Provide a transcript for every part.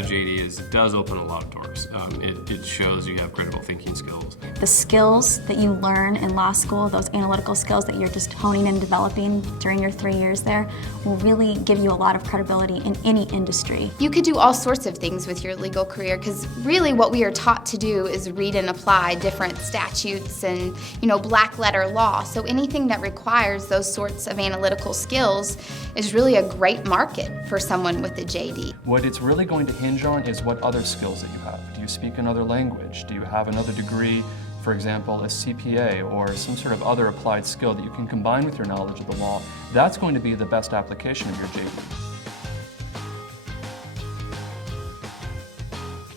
a JD is it does open a lot of doors. It shows you have critical thinking skills. The skills that you learn in law school, those analytical skills that you're just honing and developing during your 3 years there, will really give you a lot of credibility in any industry. You could do all sorts of things with your legal career, because really what we are taught to do is read and apply different statutes and, black letter law. So anything that requires those sorts of analytical skills is really a great market for someone with a JD. What it's really going to hinge on is what other skills that you have. Do you speak another language? Do you have another degree, for example, a CPA or some sort of other applied skill that you can combine with your knowledge of the law? That's going to be the best application of your JD.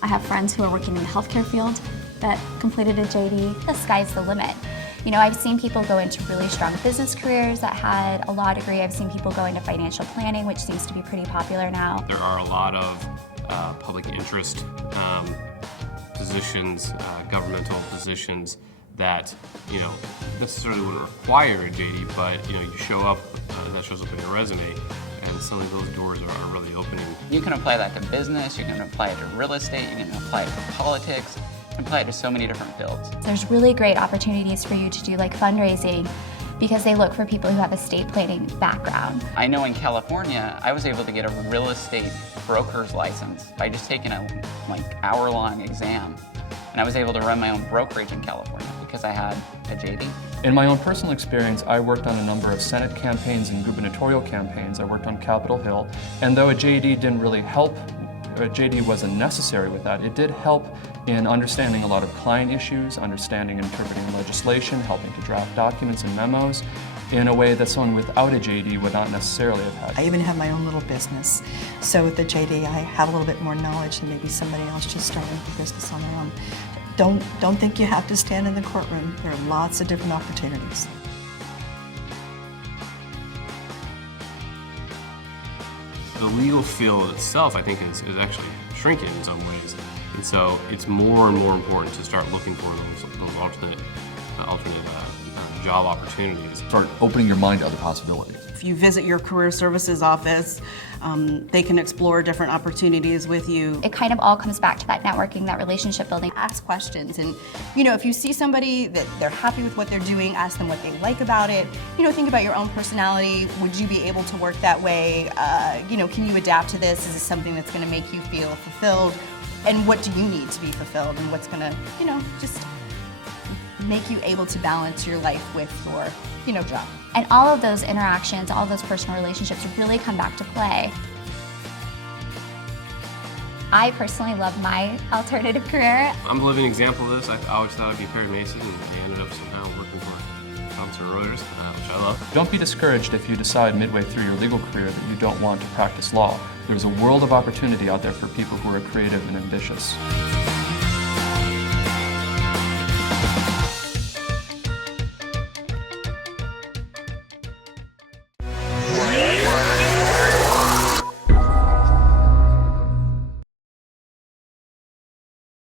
I have friends who are working in the healthcare field that completed a JD. The sky's the limit. I've seen people go into really strong business careers that had a law degree. I've seen people go into financial planning, which seems to be pretty popular now. There are a lot of public interest positions, governmental positions that necessarily wouldn't require a JD, but you show up, that shows up in your resume, and suddenly those doors are really opening. You can apply that to business, you can apply it to real estate, you can apply it to politics, you can apply it to so many different fields. There's really great opportunities for you to do fundraising, because they look for people who have estate planning background. I know in California, I was able to get a real estate broker's license by just taking a hour-long exam. And I was able to run my own brokerage in California because I had a JD. In my own personal experience, I worked on a number of Senate campaigns and gubernatorial campaigns. I worked on Capitol Hill, and though a JD didn't really help, a JD wasn't necessary with that, it did help in understanding a lot of client issues, understanding and interpreting legislation, helping to draft documents and memos in a way that someone without a JD would not necessarily have had. I even have my own little business, so with the JD I have a little bit more knowledge than maybe somebody else just starting a business on their own. Don't think you have to stand in the courtroom. There are lots of different opportunities. The legal field itself, I think, is actually shrinking in some ways. And so it's more and more important to start looking for those alternate job opportunities. Start opening your mind to other possibilities. If you visit your career services office, they can explore different opportunities with you. It kind of all comes back to that networking, that relationship building. Ask questions, and if you see somebody that they're happy with what they're doing, ask them what they like about it. Think about your own personality. Would you be able to work that way? Can you adapt to this? Is this something that's going to make you feel fulfilled? And what do you need to be fulfilled? And what's going to, just make you able to balance your life with your, job. And all of those interactions, all of those personal relationships really come back to play. I personally love my alternative career. I'm a living example of this. I always thought I'd be Perry Mason, and I ended up somehow working for Thomson Reuters, which I love. Don't be discouraged if you decide midway through your legal career that you don't want to practice law. There's a world of opportunity out there for people who are creative and ambitious.